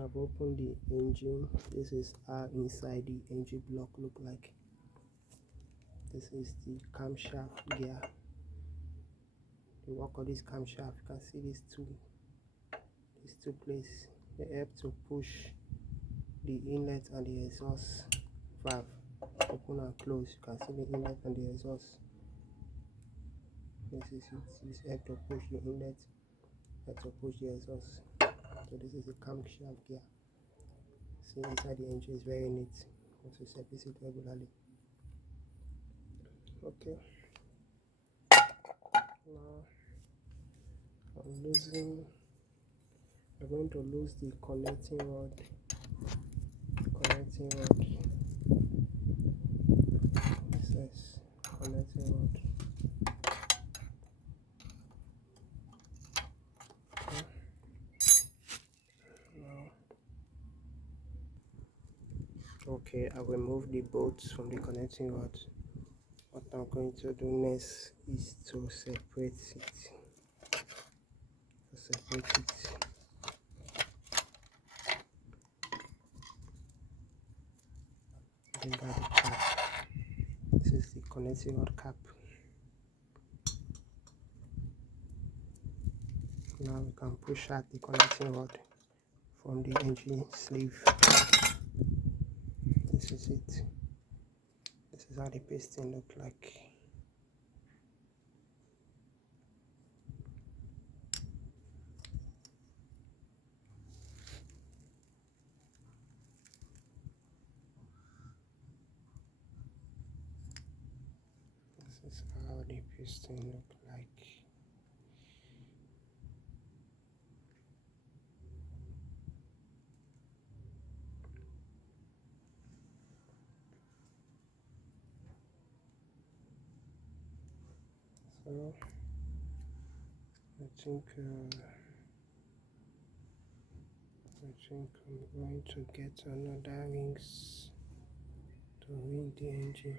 I've opened the engine. This is how inside the engine block look like. This is the camshaft gear. The work of this camshaft, you can see these two places. They help to push the inlet and the exhaust valve. Open and close. You can see the inlet and the exhaust. This is it. This help to push the inlet, help to push the exhaust. So this is the camshaft gear. See, inside the engine is very neat. Also service it regularly. Okay. Now I'm going to lose the connecting rod. This is connecting rod. Okay, I will remove the bolts from the connecting rod. What I'm going to do next is to separate it. Then by the cap. This is the connecting rod cap. Now we can push out the connecting rod from the engine sleeve. This is it. This is how the piston look like. This is how the piston look like. So I think I'm going to get another rings to ring the engine.